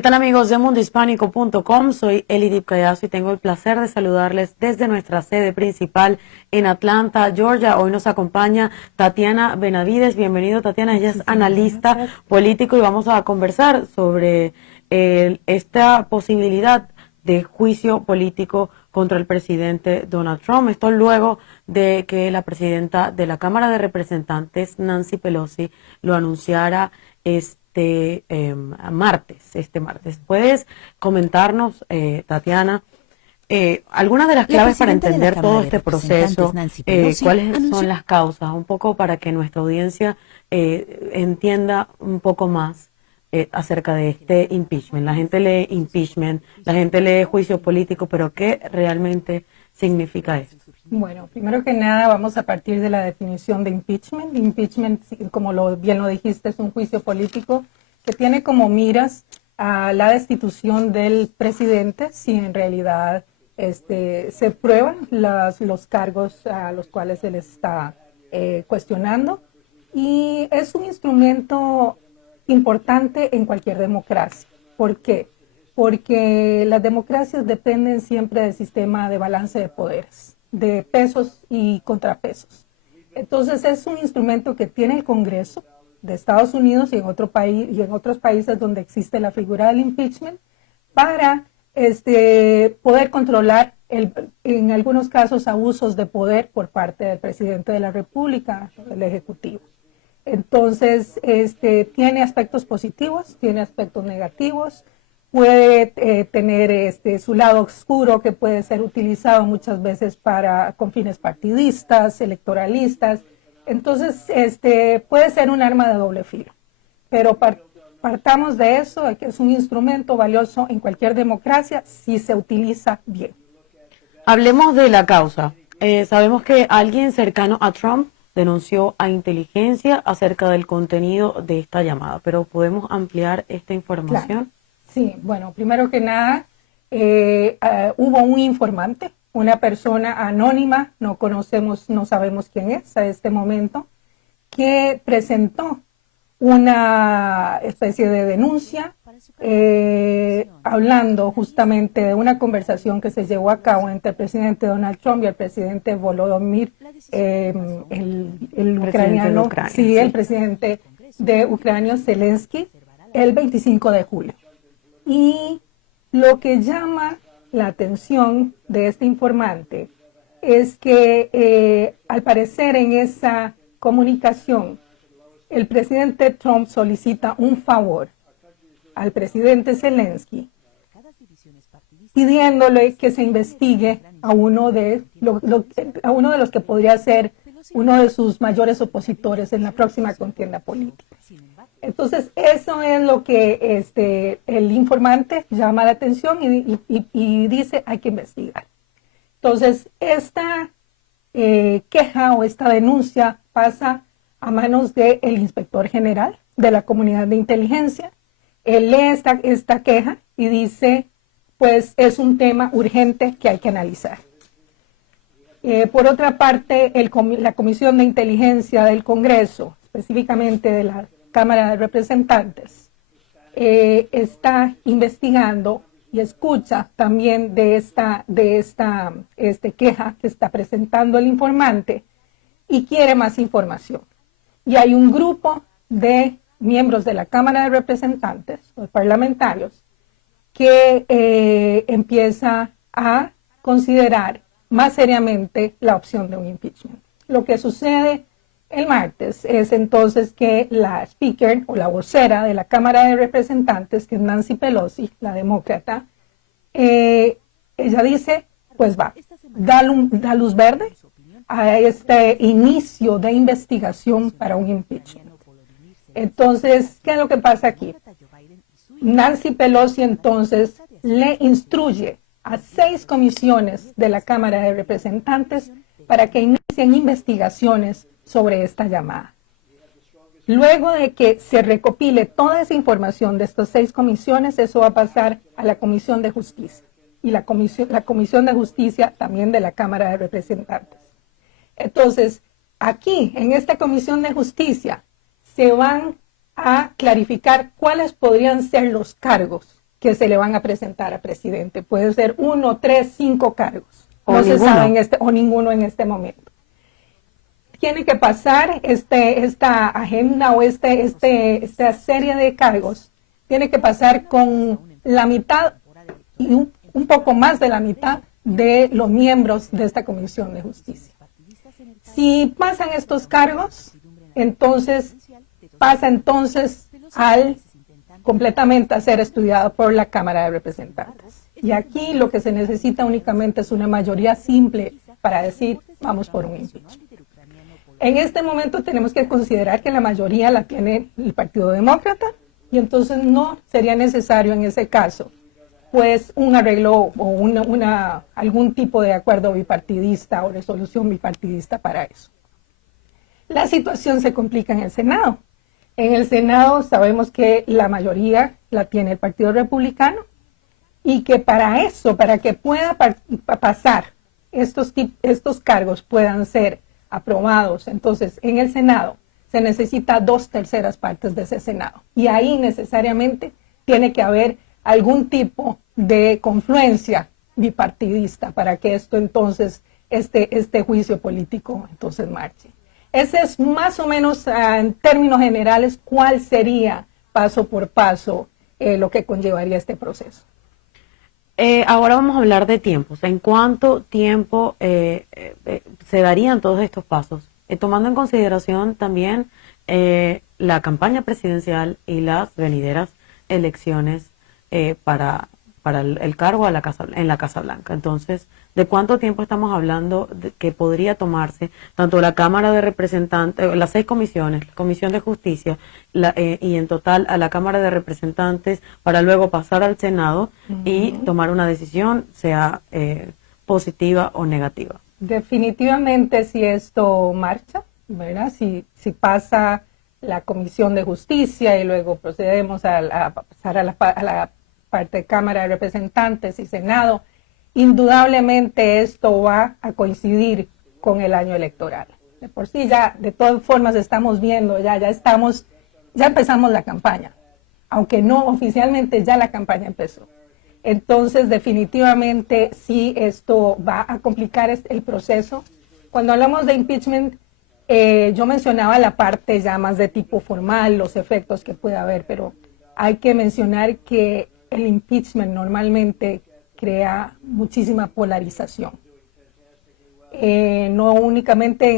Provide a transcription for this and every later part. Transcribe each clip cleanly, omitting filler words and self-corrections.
¿Qué tal amigos de mundohispánico.com? Soy Elidip Callazo y tengo el placer de saludarles desde nuestra sede principal en Atlanta, Georgia. Hoy nos acompaña Tatiana Benavides. Bienvenido, Tatiana. Ella es analista político y vamos a conversar sobre esta posibilidad de juicio político contra el presidente Donald Trump. Esto luego de que la presidenta de la Cámara de Representantes, Nancy Pelosi, lo anunciara este martes. ¿Puedes comentarnos, Tatiana, algunas de las claves para entender todo este proceso? ¿Cuáles son las causas? Un poco para que nuestra audiencia entienda un poco más acerca de este impeachment. La gente lee impeachment, la gente lee juicio político, pero ¿qué realmente significa esto? Bueno, primero que nada vamos a partir de la definición de impeachment. Impeachment, como bien lo dijiste, es un juicio político que tiene como miras a la destitución del presidente si en realidad se prueban los cargos a los cuales se les está cuestionando. Y es un instrumento importante en cualquier democracia. ¿Por qué? Porque las democracias dependen siempre del sistema de balance de poderes, de pesos y contrapesos. Entonces es un instrumento que tiene el Congreso de Estados Unidos y en otros países donde existe la figura del impeachment para poder controlar en algunos casos abusos de poder por parte del presidente de la República, del Ejecutivo. Entonces tiene aspectos positivos, tiene aspectos negativos. Puede tener su lado oscuro que puede ser utilizado muchas veces con fines partidistas, electoralistas. Entonces, puede ser un arma de doble filo. Pero partamos de eso, de que es un instrumento valioso en cualquier democracia si se utiliza bien. Hablemos de la causa. Sabemos que alguien cercano a Trump denunció a inteligencia acerca del contenido de esta llamada, pero ¿podemos ampliar esta información? Claro. Sí, bueno, primero que nada, hubo un informante, una persona anónima, no sabemos quién es a este momento, que presentó una especie de denuncia hablando justamente de una conversación que se llevó a cabo entre el presidente Donald Trump y el presidente Volodymyr, el ucraniano, el presidente de Ucrania, Zelensky, el 25 de julio. Y lo que llama la atención de este informante es que al parecer en esa comunicación el presidente Trump solicita un favor al presidente Zelensky pidiéndole que se investigue a uno de los que podría ser uno de sus mayores opositores en la próxima contienda política. Entonces, eso es lo que el informante llama la atención y dice hay que investigar. Entonces, esta queja o esta denuncia pasa a manos del inspector general de la comunidad de inteligencia. Él lee esta queja y dice, pues es un tema urgente que hay que analizar. Por otra parte, la Comisión de Inteligencia del Congreso, específicamente de la Cámara de Representantes, está investigando y escucha también de esta queja que está presentando el informante y quiere más información. Y hay un grupo de miembros de la Cámara de Representantes, los parlamentarios, que empieza a considerar más seriamente la opción de un impeachment. Lo que sucede el martes es entonces que la speaker o la vocera de la Cámara de Representantes, que es Nancy Pelosi, la demócrata, ella dice, pues da luz verde a este inicio de investigación para un impeachment. Entonces, ¿qué es lo que pasa aquí? Nancy Pelosi entonces le instruye a 6 comisiones de la Cámara de Representantes para que inicien investigaciones sobre esta llamada. Luego de que se recopile toda esa información de estas 6 comisiones, eso va a pasar a la Comisión de Justicia y la Comisión de Justicia también de la Cámara de Representantes. Entonces, aquí, en esta Comisión de Justicia, se van a clarificar cuáles podrían ser los cargos que se le van a presentar al presidente. Puede ser 1, 3, 5 cargos. O no ninguno. se sabe o ninguno en este momento. Tiene que pasar esta agenda o esta serie de cargos, tiene que pasar con la mitad y un poco más de la mitad de los miembros de esta Comisión de Justicia. Si pasan estos cargos, entonces pasa completamente a ser estudiado por la Cámara de Representantes. Y aquí lo que se necesita únicamente es una mayoría simple para decir, vamos por un impeachment. En este momento tenemos que considerar que la mayoría la tiene el Partido Demócrata y entonces no sería necesario en ese caso pues un arreglo o algún tipo de acuerdo bipartidista o resolución bipartidista para eso. La situación se complica en el Senado. En el Senado sabemos que la mayoría la tiene el Partido Republicano y que para eso, para que pueda pasar estos cargos puedan ser aprobados, entonces en el Senado se necesita 2/3 partes de ese Senado y ahí necesariamente tiene que haber algún tipo de confluencia bipartidista para que esto entonces, este juicio político entonces marche. Ese es más o menos en términos generales cuál sería paso por paso lo que conllevaría este proceso. Ahora vamos a hablar de tiempos. ¿En cuánto tiempo se darían todos estos pasos? Tomando en consideración también la campaña presidencial y las venideras elecciones para el cargo en la Casa Blanca. Entonces, ¿de cuánto tiempo estamos hablando que podría tomarse tanto la Cámara de Representantes, las 6 comisiones, la Comisión de Justicia y en total a la Cámara de Representantes para luego pasar al Senado y tomar una decisión, sea positiva o negativa? Definitivamente si esto marcha, ¿verdad? Si pasa la Comisión de Justicia y luego procedemos a pasar a la parte de Cámara de Representantes y Senado, indudablemente esto va a coincidir con el año electoral. De por sí ya, de todas formas estamos viendo, ya empezamos la campaña, aunque no oficialmente ya la campaña empezó. Entonces definitivamente sí esto va a complicar el proceso. Cuando hablamos de impeachment, yo mencionaba la parte ya más de tipo formal, los efectos que puede haber, pero hay que mencionar que el impeachment normalmente crea muchísima polarización. No únicamente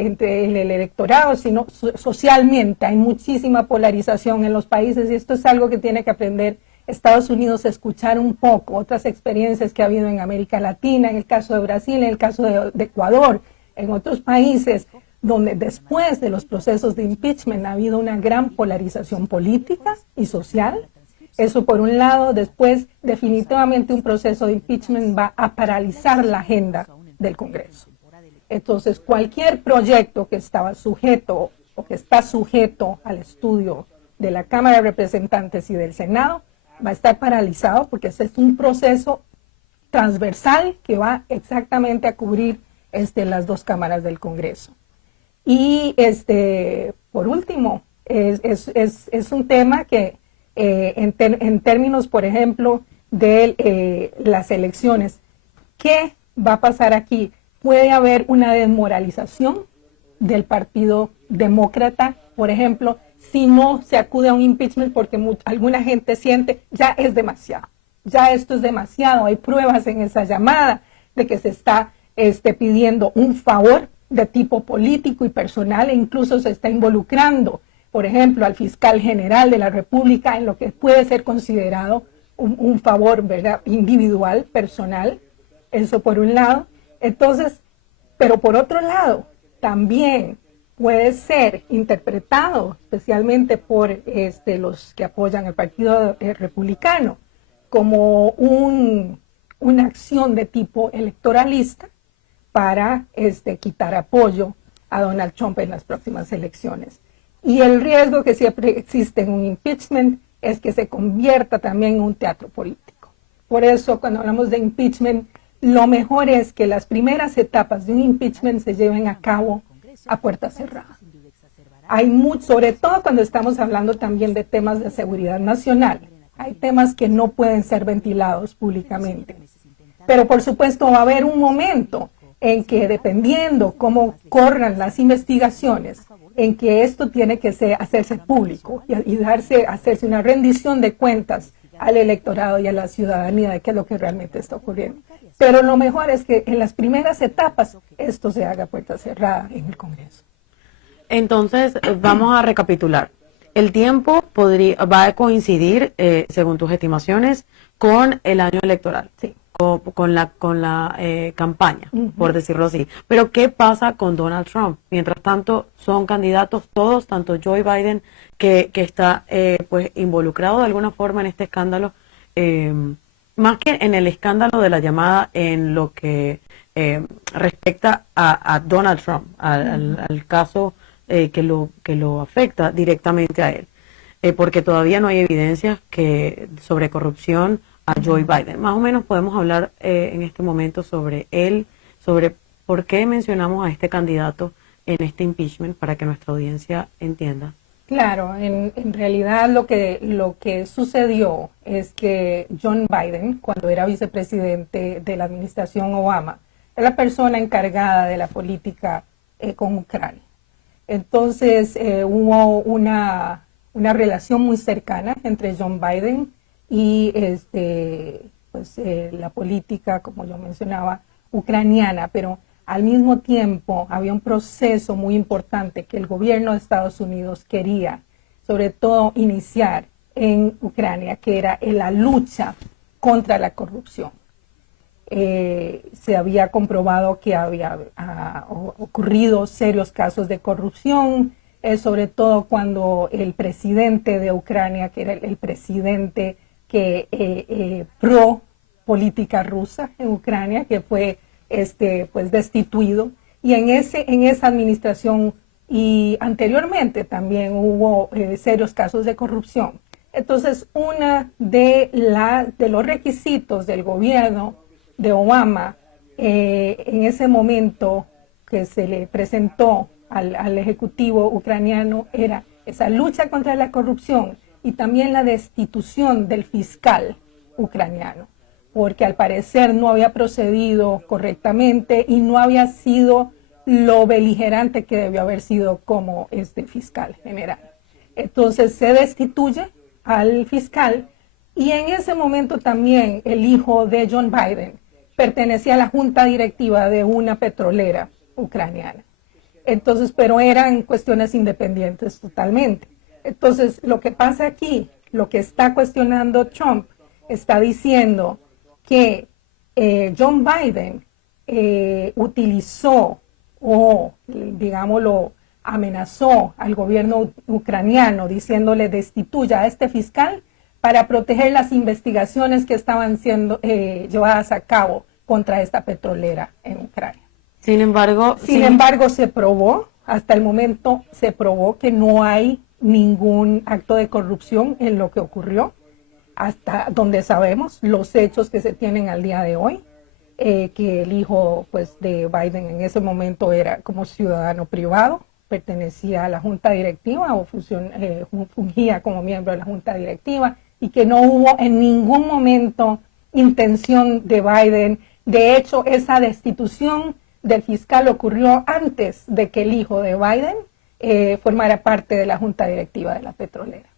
entre el electorado, sino socialmente hay muchísima polarización en los países y esto es algo que tiene que aprender Estados Unidos a escuchar un poco, otras experiencias que ha habido en América Latina, en el caso de Brasil, en el caso de Ecuador, en otros países donde después de los procesos de impeachment ha habido una gran polarización política y social. Eso por un lado. Después definitivamente un proceso de impeachment va a paralizar la agenda del Congreso. Entonces cualquier proyecto que estaba sujeto o que está sujeto al estudio de la Cámara de Representantes y del Senado va a estar paralizado porque ese es un proceso transversal que va exactamente a cubrir las 2 cámaras del Congreso. Y por último, es un tema que en términos, por ejemplo, de las elecciones, ¿qué va a pasar aquí? Puede haber una desmoralización del Partido Demócrata, por ejemplo, si no se acude a un impeachment porque alguna gente siente ya es demasiado, ya esto es demasiado, hay pruebas en esa llamada de que se está pidiendo un favor de tipo político y personal e incluso se está involucrando, por ejemplo, al fiscal general de la República en lo que puede ser considerado un favor, ¿verdad?, individual, personal, eso por un lado. Entonces, pero por otro lado, también puede ser interpretado, especialmente por los que apoyan el Partido Republicano, como una acción de tipo electoralista para quitar apoyo a Donald Trump en las próximas elecciones. Y el riesgo que siempre existe en un impeachment es que se convierta también en un teatro político. Por eso, cuando hablamos de impeachment, lo mejor es que las primeras etapas de un impeachment se lleven a cabo a puerta cerrada. Hay mucho, sobre todo cuando estamos hablando también de temas de seguridad nacional, Hay temas que no pueden ser ventilados públicamente. Pero por supuesto va a haber un momento en que, dependiendo cómo corran las investigaciones, en que esto tiene que hacerse público y hacerse una rendición de cuentas al electorado y a la ciudadanía de qué es lo que realmente está ocurriendo. Pero lo mejor es que en las primeras etapas esto se haga puerta cerrada en el Congreso. Entonces, vamos a recapitular. El tiempo va a coincidir, según tus estimaciones, con el año electoral. Sí. Con la campaña, por decirlo así. Pero ¿qué pasa con Donald Trump? Mientras tanto, son candidatos todos, tanto Joe Biden, que está pues involucrado de alguna forma en este escándalo, más que en el escándalo de la llamada, en lo que respecta a Donald Trump, al caso que lo afecta directamente a él. Porque todavía no hay evidencias sobre corrupción a Joe Biden. Más o menos podemos hablar en este momento sobre él, sobre por qué mencionamos a este candidato en este impeachment para que nuestra audiencia entienda. Claro, en realidad lo que sucedió es que John Biden, cuando era vicepresidente de la administración Obama, era la persona encargada de la política con Ucrania. Entonces hubo una relación muy cercana entre John Biden y la política, como yo mencionaba, ucraniana, pero al mismo tiempo había un proceso muy importante que el gobierno de Estados Unidos quería, sobre todo, iniciar en Ucrania, que era la lucha contra la corrupción. Se había comprobado que había ocurrido serios casos de corrupción, sobre todo cuando el presidente de Ucrania, que era el presidente que pro política rusa en Ucrania, que fue pues destituido, y en esa administración y anteriormente también hubo serios casos de corrupción. Entonces, una de los requisitos del gobierno de Obama en ese momento que se le presentó al ejecutivo ucraniano era esa lucha contra la corrupción y también la destitución del fiscal ucraniano, porque al parecer no había procedido correctamente y no había sido lo beligerante que debió haber sido como fiscal general. Entonces se destituye al fiscal y en ese momento también el hijo de John Biden pertenecía a la junta directiva de una petrolera ucraniana. Entonces, pero eran cuestiones independientes totalmente. Entonces, lo que pasa aquí, lo que está cuestionando Trump, está diciendo que John Biden utilizó o, digámoslo, amenazó al gobierno ucraniano diciéndole destituya a este fiscal para proteger las investigaciones que estaban siendo llevadas a cabo contra esta petrolera en Ucrania. Sin embargo, se probó, hasta el momento se probó que no hay ningún acto de corrupción en lo que ocurrió, hasta donde sabemos los hechos que se tienen al día de hoy, que el hijo pues, de Biden en ese momento era como ciudadano privado, pertenecía a la junta directiva o fungía como miembro de la junta directiva y que no hubo en ningún momento intención de Biden. De hecho, esa destitución del fiscal ocurrió antes de que el hijo de Biden formara parte de la junta directiva de la petrolera.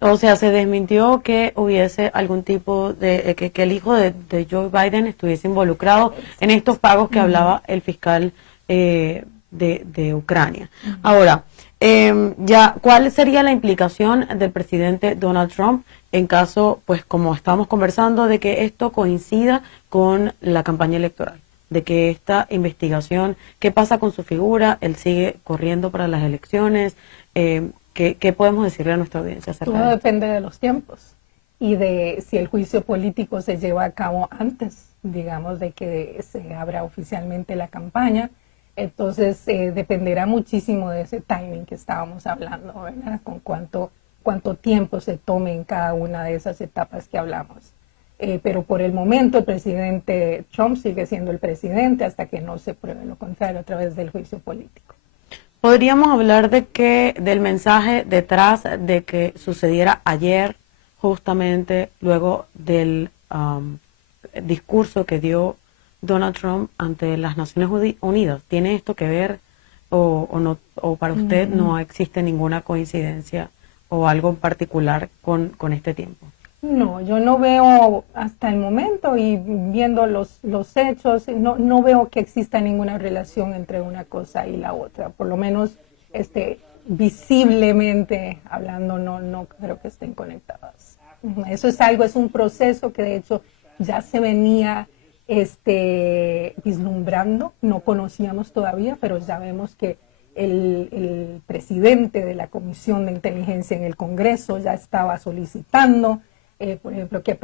O sea, se desmintió que hubiese algún tipo de, que el hijo de Joe Biden estuviese involucrado en estos pagos que hablaba el fiscal de Ucrania. Ahora, ¿cuál sería la implicación del presidente Donald Trump en caso, pues como estamos conversando, de que esto coincida con la campaña electoral? De que esta investigación, ¿qué pasa con su figura? Él sigue corriendo para las elecciones. ¿Qué podemos decirle a nuestra audiencia acerca de Todo esto? depende de los tiempos y de si el juicio político se lleva a cabo antes, digamos, de que se abra oficialmente la campaña. Entonces, dependerá muchísimo de ese timing que estábamos hablando, ¿verdad? Con cuánto tiempo se tome en cada una de esas etapas que hablamos. Pero por el momento el presidente Trump sigue siendo el presidente hasta que no se pruebe lo contrario a través del juicio político. ¿Podríamos hablar del mensaje detrás de que sucediera ayer justamente luego del discurso que dio Donald Trump ante las Naciones Unidas. ¿Tiene esto que ver o no, o para usted no existe ninguna coincidencia o algo en particular con este tiempo? No, yo no veo hasta el momento y viendo los hechos, no veo que exista ninguna relación entre una cosa y la otra. Por lo menos visiblemente hablando, no creo que estén conectadas. Eso es un proceso que de hecho ya se venía vislumbrando, no conocíamos todavía, pero ya vemos que el presidente de la Comisión de Inteligencia en el Congreso ya estaba solicitando, por ejemplo, que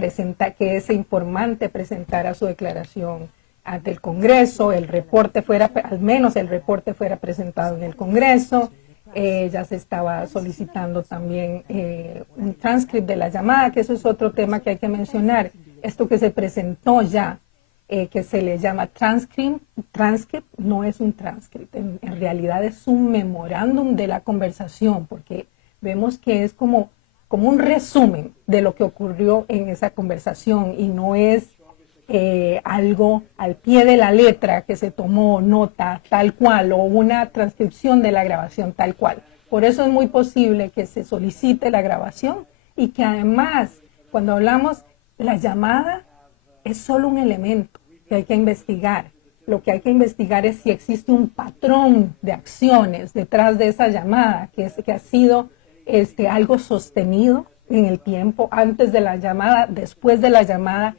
ese informante presentara su declaración ante el Congreso, al menos el reporte fuera presentado en el Congreso. Ya se estaba solicitando también un transcript de la llamada, que eso es otro tema que hay que mencionar. Esto que se presentó ya, que se le llama transcript no es un transcript, en realidad es un memorándum de la conversación, porque vemos que es como un resumen de lo que ocurrió en esa conversación y no es algo al pie de la letra que se tomó nota tal cual o una transcripción de la grabación tal cual. Por eso es muy posible que se solicite la grabación y que además, cuando hablamos, la llamada es solo un elemento que hay que investigar. Lo que hay que investigar es si existe un patrón de acciones detrás de esa llamada, que ha sido algo sostenido en el tiempo, antes de la llamada, después de la llamada.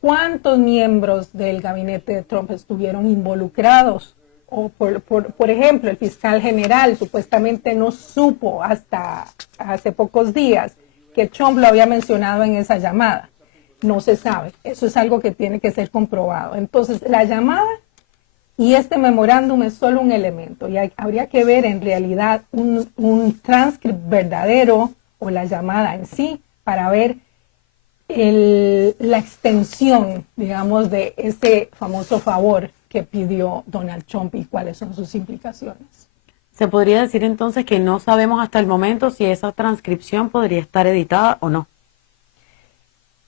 ¿Cuántos miembros del gabinete de Trump estuvieron involucrados? O por ejemplo, el fiscal general supuestamente no supo hasta hace pocos días que Trump lo había mencionado en esa llamada. No se sabe. Eso es algo que tiene que ser comprobado. Entonces, la llamada y este memorándum es solo un elemento. Y habría que ver en realidad un transcript verdadero o la llamada en sí para ver la extensión, digamos, de ese famoso favor que pidió Donald Trump y cuáles son sus implicaciones. ¿Se podría decir entonces que no sabemos hasta el momento si esa transcripción podría estar editada o no?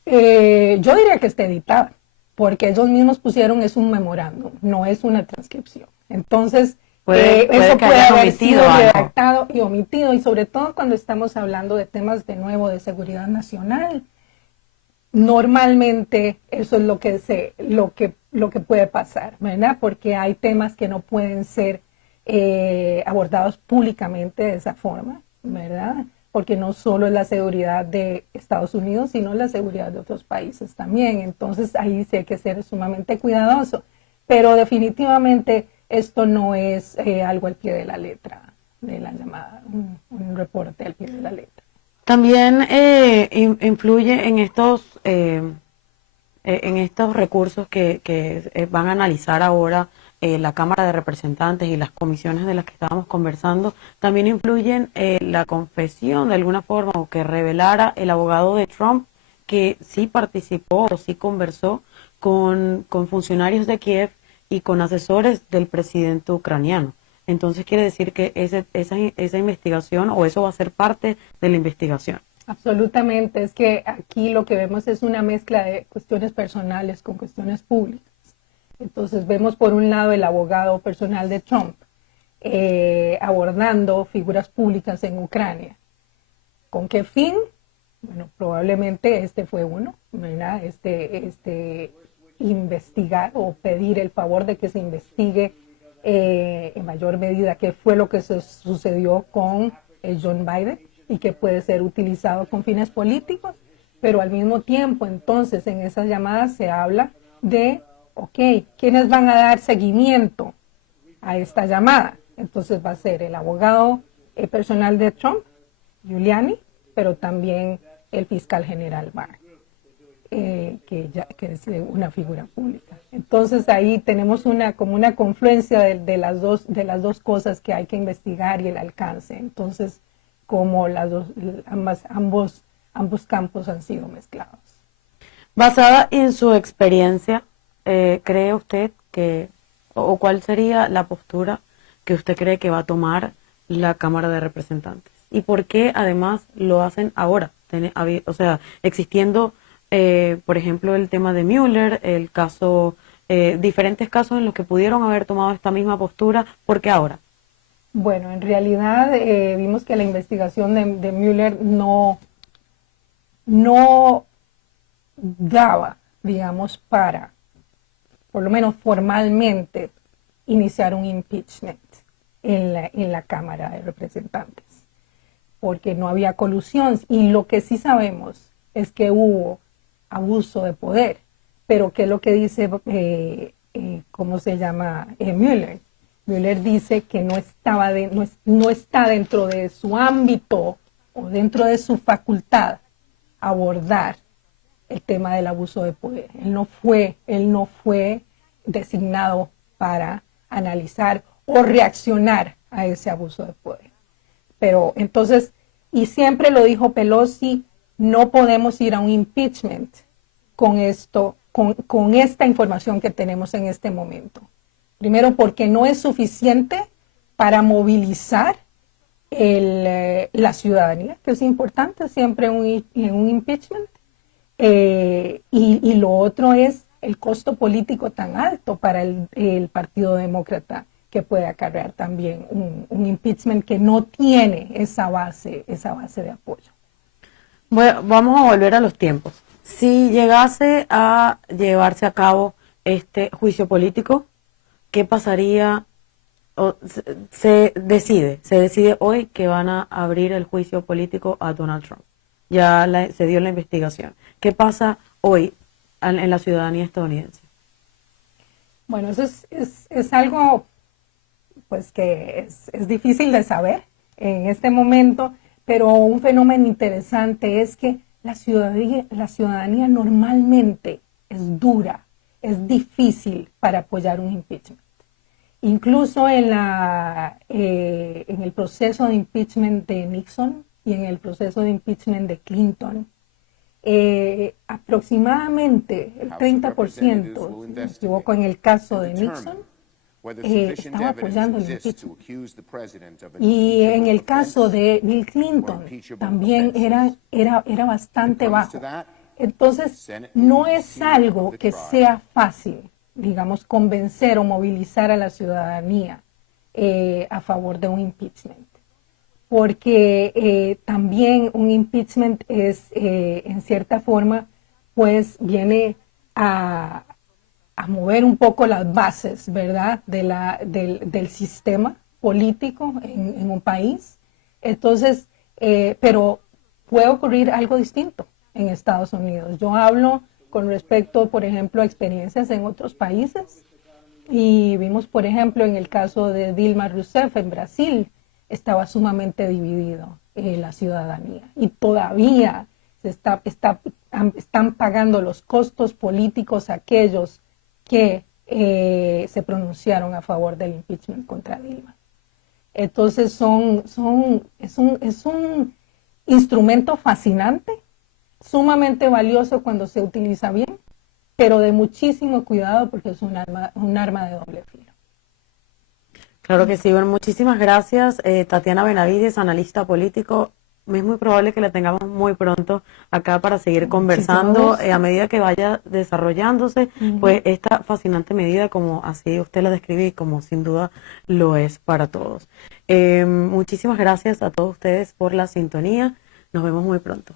Yo diría que está editada, porque ellos mismos pusieron es un memorándum, no es una transcripción. Entonces, eso puede haber sido redactado y omitido, y sobre todo cuando estamos hablando de temas de nuevo de seguridad nacional. Normalmente eso es lo que puede pasar, ¿verdad? Porque hay temas que no pueden ser abordados públicamente de esa forma, ¿verdad? Porque no solo es la seguridad de Estados Unidos, sino la seguridad de otros países también. Entonces ahí sí hay que ser sumamente cuidadoso. Pero definitivamente esto no es algo al pie de la letra de la llamada, un reporte al pie de la letra. También influye en estos recursos que van a analizar ahora la Cámara de Representantes y las comisiones de las que estábamos conversando. También influyen la confesión de alguna forma o que revelara el abogado de Trump que sí participó o sí conversó con funcionarios de Kiev y con asesores del presidente ucraniano. Entonces quiere decir que esa investigación o eso va a ser parte de la investigación. Absolutamente, es que aquí lo que vemos es una mezcla de cuestiones personales con cuestiones públicas. Entonces vemos por un lado el abogado personal de Trump abordando figuras públicas en Ucrania. ¿Con qué fin? Bueno, probablemente este fue uno, ¿verdad? Investigar o pedir el favor de que se investigue en mayor medida qué fue lo que sucedió con John Biden y que puede ser utilizado con fines políticos, pero al mismo tiempo entonces en esas llamadas se habla de, ¿quiénes van a dar seguimiento a esta llamada? Entonces va a ser el abogado personal de Trump, Giuliani, pero también el fiscal general Barr, que es una figura pública. Entonces ahí tenemos como una confluencia de las dos cosas que hay que investigar y el alcance. Entonces, como ambos campos han sido mezclados. Basada en su experiencia, ¿cree usted o cuál sería la postura que usted cree que va a tomar la Cámara de Representantes? ¿Y por qué además lo hacen ahora? o sea, existiendo, por ejemplo, el tema de Mueller, el caso, diferentes casos en los que pudieron haber tomado esta misma postura? ¿Por qué ahora? Bueno, en realidad vimos que la investigación de Mueller no daba, digamos, para, por lo menos formalmente, iniciar un impeachment en la Cámara de Representantes, porque no había colusión. Y lo que sí sabemos es que hubo abuso de poder. Pero ¿qué es lo que dice, cómo se llama, Mueller? Mueller dice que no está dentro de su ámbito o dentro de su facultad abordar el tema del abuso de poder. Él no fue designado para analizar o reaccionar a ese abuso de poder. Pero entonces, y siempre lo dijo Pelosi, no podemos ir a un impeachment con esto, con esta información que tenemos en este momento. Primero, porque no es suficiente para movilizar la ciudadanía, que es importante siempre en un impeachment. Y lo otro es el costo político tan alto para el Partido Demócrata, que puede acarrear también un impeachment que no tiene esa base de apoyo. Bueno, vamos a volver a los tiempos. Si llegase a llevarse a cabo este juicio político, ¿qué pasaría? Se decide hoy que van a abrir el juicio político a Donald Trump. Ya se dio la investigación. ¿Qué pasa hoy en la ciudadanía estadounidense? Bueno, eso es algo pues que es difícil de saber en este momento, pero un fenómeno interesante es que la ciudadanía normalmente es dura, es difícil para apoyar un impeachment. Incluso en el proceso de impeachment de Nixon y en el proceso de impeachment de Clinton, aproximadamente el 30%, me equivoco, en el caso de Nixon, estaba apoyando el impeachment. Y en el caso de Bill Clinton también era bastante bajo. Entonces, no es algo que sea fácil, digamos, convencer o movilizar a la ciudadanía a favor de un impeachment. Porque también un impeachment es, en cierta forma, pues viene a mover un poco las bases, ¿verdad?, del sistema político en un país. Entonces, pero puede ocurrir algo distinto en Estados Unidos. Yo hablo con respecto, por ejemplo, a experiencias en otros países, y vimos, por ejemplo, en el caso de Dilma Rousseff en Brasil, estaba sumamente dividido la ciudadanía, y todavía están pagando los costos políticos aquellos que se pronunciaron a favor del impeachment contra Dilma. Entonces es un instrumento fascinante, sumamente valioso cuando se utiliza bien, pero de muchísimo cuidado porque es un arma de doble filo. Claro que sí. Bueno, muchísimas gracias, Tatiana Benavides, analista político. Es muy probable que la tengamos muy pronto acá para seguir conversando a medida que vaya desarrollándose, pues esta fascinante medida, como así usted la describe y como sin duda lo es para todos. Muchísimas gracias a todos ustedes por la sintonía. Nos vemos muy pronto.